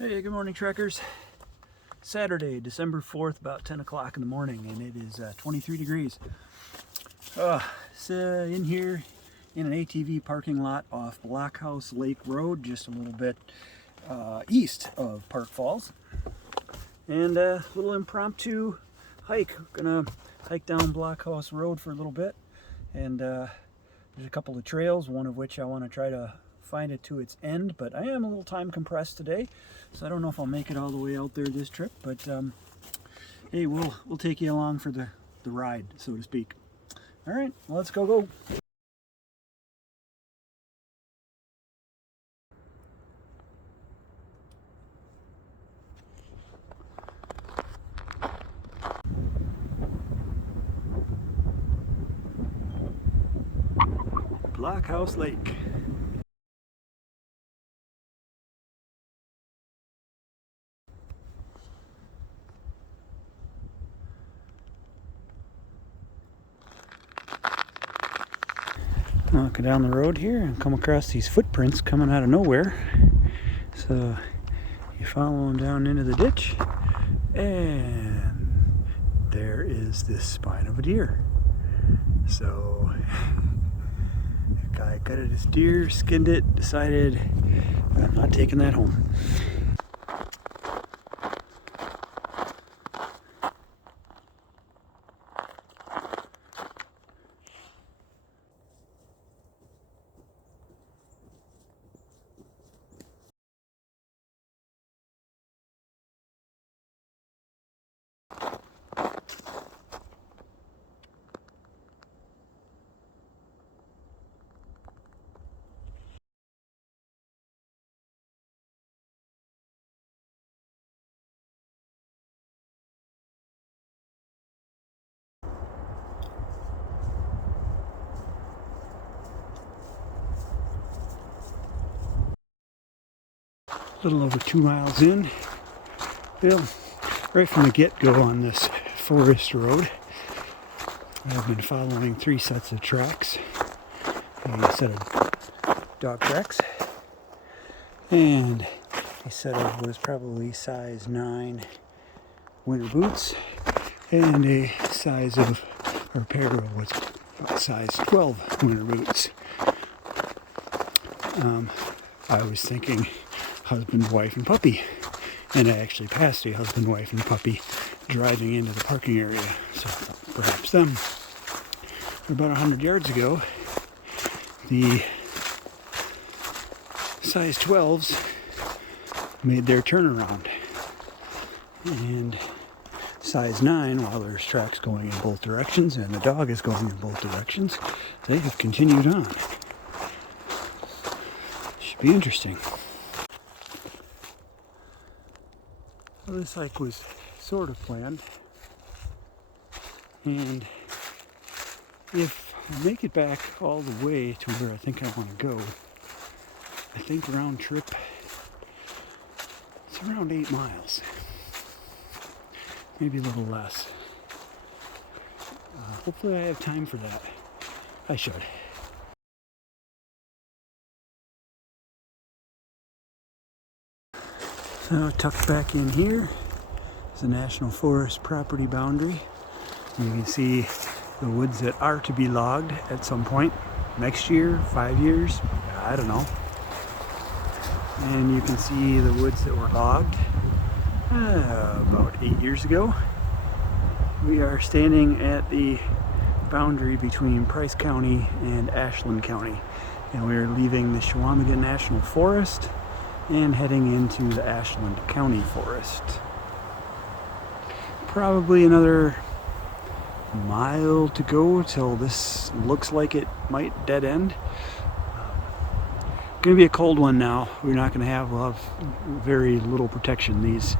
Hey, good morning, trekkers. Saturday, December 4th, about 10 o'clock in the morning, and it is 23 degrees. It's in here in an ATV parking lot off Blockhouse Lake Road, just a little bit east of Park Falls. And a little impromptu hike. Gonna hike down Blockhouse Road for a little bit. And there's a couple of trails, one of which I want to try to find it to its end, but I am a little time compressed today, so I don't know if I'll make it all the way out there this trip, but hey, we'll take you along for the ride, so to speak. All right, well, let's go. Blockhouse Lake. Walking down the road here and come across these footprints coming out of nowhere. So you follow them down into the ditch, and there is this spine of a deer. So the guy gutted his deer, skinned it, decided I'm not taking that home. A little over 2 miles in. Well, right from the get-go on this forest road, I've been following 3 sets of tracks. A set of dog tracks, and a set of was probably size 9 winter boots, and a size of, or pair of was size 12 winter boots. I was thinking husband, wife, and puppy, and I actually passed a husband, wife, and puppy driving into the parking area, so perhaps them. But about 100 yards ago, the size 12s made their turnaround, and size 9, while there's tracks going in both directions and the dog is going in both directions, they have continued on. Should be interesting. Well, this hike was sort of planned, and if I make it back all the way to where I think I want to go, I think round trip, it's around 8 miles. Maybe a little less. Hopefully I have time for that. I should. So tucked back in here is the National Forest property boundary. You can see the woods that are to be logged at some point next year, 5 years, I don't know. And you can see the woods that were logged about 8 years ago. We are standing at the boundary between Price County and Ashland County, and we are leaving the Chequamegon National Forest and heading into the Ashland County Forest. Probably another mile to go till this looks like it might dead end. Going to be a cold one now. We're not going to have very little protection. These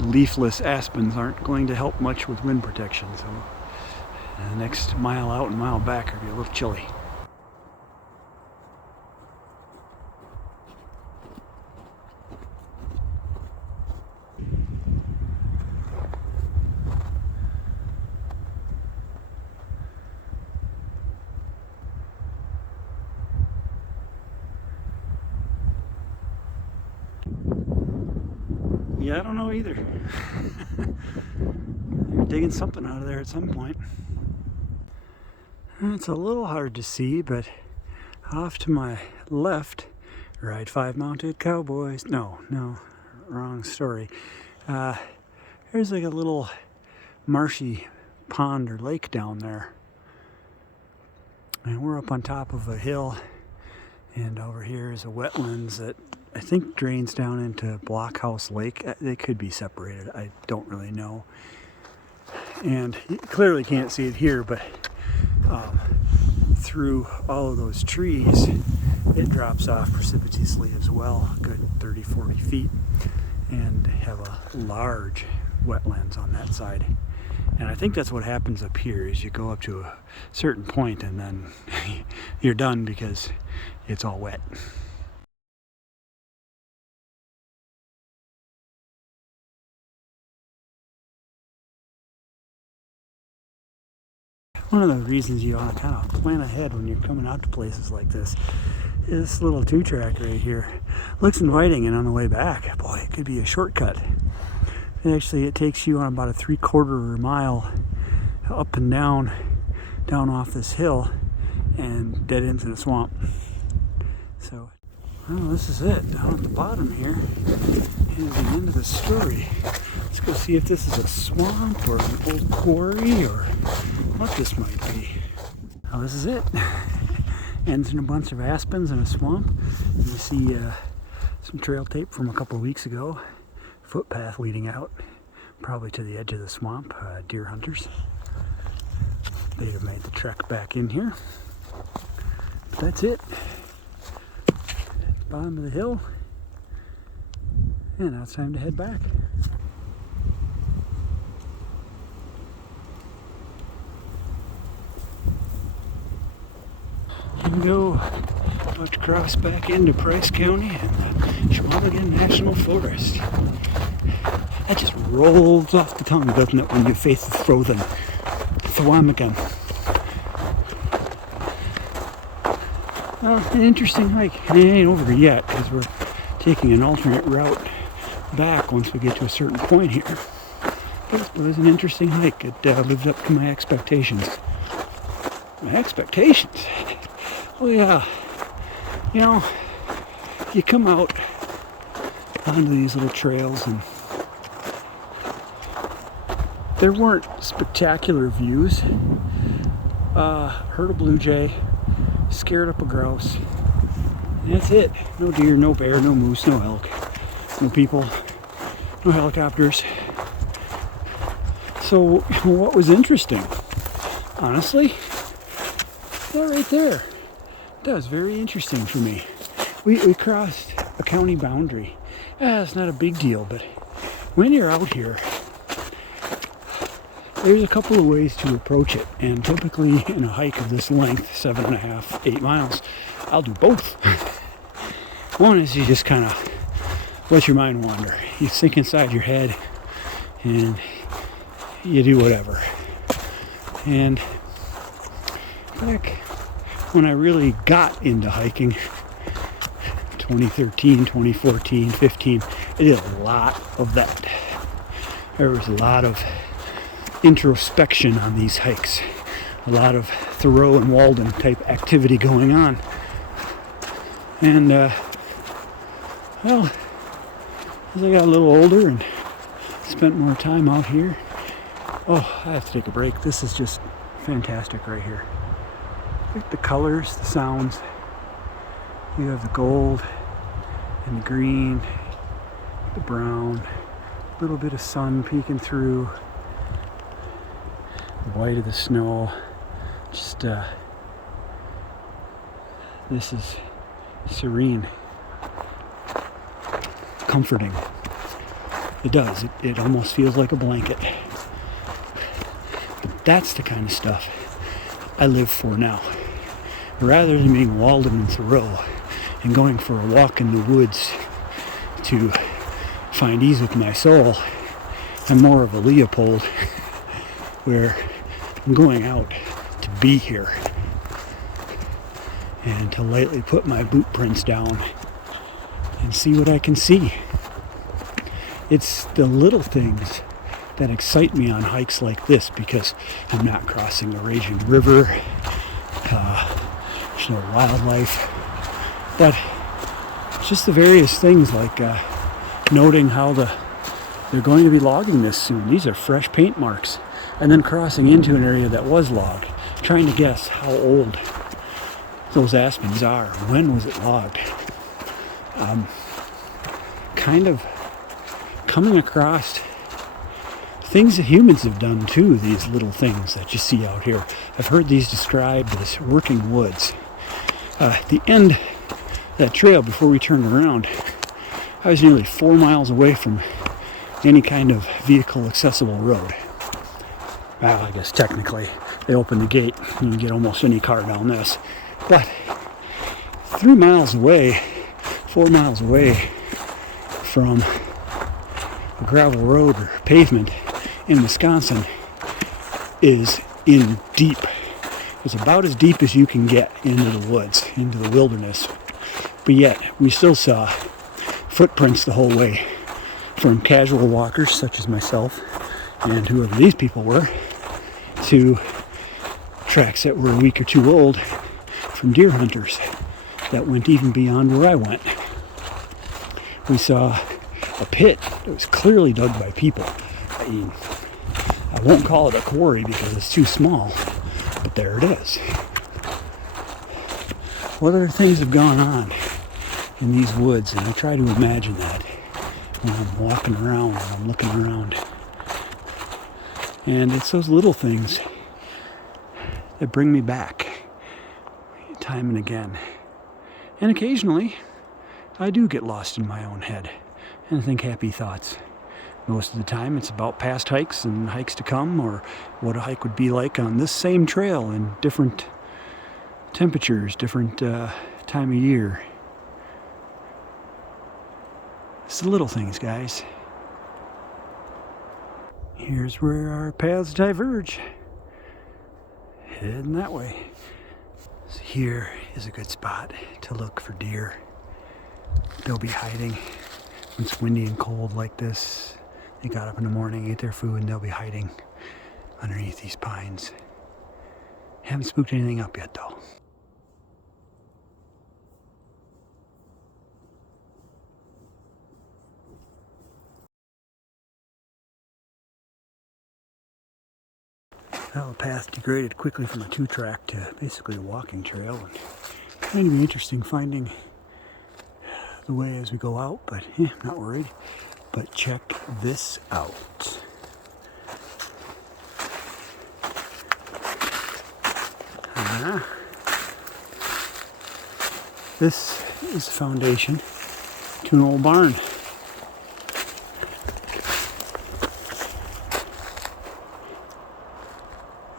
leafless aspens aren't going to help much with wind protection, so the next mile out and mile back are going to be a little chilly. Yeah, I don't know either. You're digging something out of there at some point. It's a little hard to see, but off to my left, ride 5 mounted cowboys. No, wrong story. There's like a little marshy pond or lake down there. And we're up on top of a hill, and over here is a wetlands that I think drains down into Blockhouse Lake. They could be separated, I don't really know. And you clearly can't see it here, but through all of those trees, it drops off precipitously as well, a good 30-40 feet, and have a large wetlands on that side. And I think that's what happens up here, is you go up to a certain point and then you're done because it's all wet. One of the reasons you want to kind of plan ahead when you're coming out to places like this is this little 2-track right here. Looks inviting, and on the way back, boy, it could be a shortcut. Actually, it takes you on about a 3/4 mile up and down off this hill and dead ends in a swamp. So, well, this is it, down at the bottom here. Here's the end of the story. Let's go see if this is a swamp or an old quarry or what this might be. Well, this is it. Ends in a bunch of aspens and a swamp. You see some trail tape from a couple of weeks ago. Footpath leading out, probably to the edge of the swamp. Deer hunters. They'd have made the trek back in here. But that's it. Bottom of the hill. And now it's time to head back. You can go about across back into Price County and the Chequamegon National Forest. That just rolls off the tongue, doesn't it, when you face the frozen Chequamegon. Well, an interesting hike. And it ain't over yet, because we're taking an alternate route back once we get to a certain point here. But it was an interesting hike. It lived up to my expectations. My expectations? Oh yeah. You know, you come out onto these little trails and there weren't spectacular views. Heard a blue jay, scared up a grouse. And that's it. No deer, no bear, no moose, no elk, no people, no helicopters. So what was interesting, honestly, that right there, that was very interesting for me. We crossed a county boundary. It's not a big deal, but when you're out here, there's a couple of ways to approach it, and typically in a hike of this length, 7.5, 8 miles, I'll do both. One is you just kind of let your mind wander. You sink inside your head and you do whatever. And back when I really got into hiking, 2013, 2014, 15, I did a lot of that. There was a lot of introspection on these hikes, a lot of Thoreau and Walden type activity going on. And well, as I got a little older and spent more time out here, oh, I have to take a break. This is just fantastic right here. Like the colors, the sounds. You have the gold and the green, the brown, a little bit of sun peeking through, the white of the snow. Just this is serene, comforting. It does. It almost feels like a blanket. But that's the kind of stuff I live for now. Rather than being Walden and Thoreau and going for a walk in the woods to find ease with my soul, I'm more of a Leopold where I'm going out to be here and to lightly put my boot prints down and see what I can see. It's the little things that excite me on hikes like this, because I'm not crossing a raging river. There's no wildlife. But just the various things like noting how they're going to be logging this soon. These are fresh paint marks. And then crossing into an area that was logged. Trying to guess how old those aspens are. When was it logged? Kind of coming across things that humans have done too, these little things that you see out here. I've heard these described as working woods. At the end of that trail, before we turned around, I was nearly 4 miles away from any kind of vehicle accessible road. Well, I guess technically they open the gate and you can get almost any car down this. But 3 miles away, 4 miles away from a gravel road or pavement in Wisconsin is in deep. It's about as deep as you can get into the woods, into the wilderness. But yet, we still saw footprints the whole way from casual walkers such as myself and whoever these people were, to tracks that were a week or two old from deer hunters that went even beyond where I went. We saw a pit that was clearly dug by people. I mean, I won't call it a quarry because it's too small, but there it is. What other things have gone on in these woods? And I try to imagine that when I'm walking around, when I'm looking around. And it's those little things that bring me back time and again. And occasionally, I do get lost in my own head and think happy thoughts. Most of the time, it's about past hikes and hikes to come, or what a hike would be like on this same trail in different temperatures, different time of year. It's the little things, guys. Here's where our paths diverge. Heading that way. So here is a good spot to look for deer. They'll be hiding when it's windy and cold like this. They got up in the morning, ate their food, and they'll be hiding underneath these pines. Haven't spooked anything up yet, though. Well, the path degraded quickly from a 2-track to basically a walking trail. And it's going to be interesting finding the way as we go out, but I'm not worried. But check this out. This is the foundation to an old barn.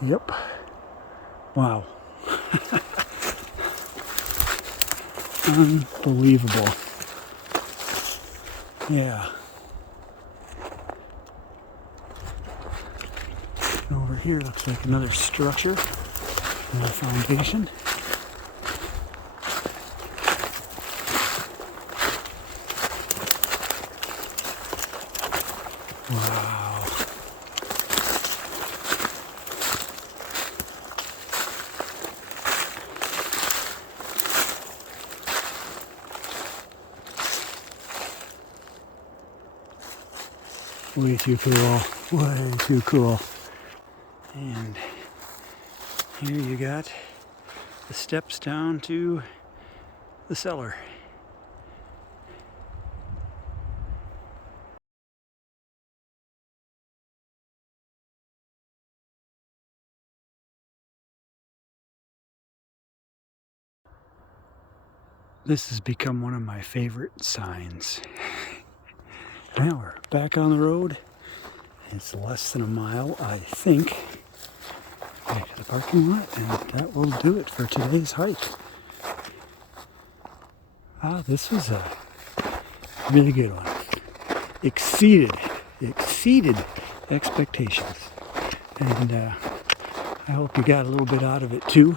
Yep. Wow. Unbelievable. Yeah. And over here looks like another structure, another foundation. Wow. Way too cool. Way too cool. And here you got the steps down to the cellar. This has become one of my favorite signs. Now we're back on the road. It's less than a mile, I think, back to the parking lot, and that will do it for today's hike. This was a really good one. Exceeded expectations. And I hope you got a little bit out of it too.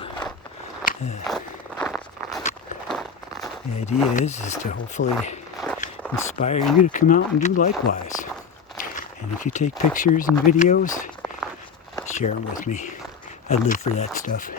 The idea is to hopefully inspire you to come out and do likewise. And if you take pictures and videos, share them with me. I live for that stuff.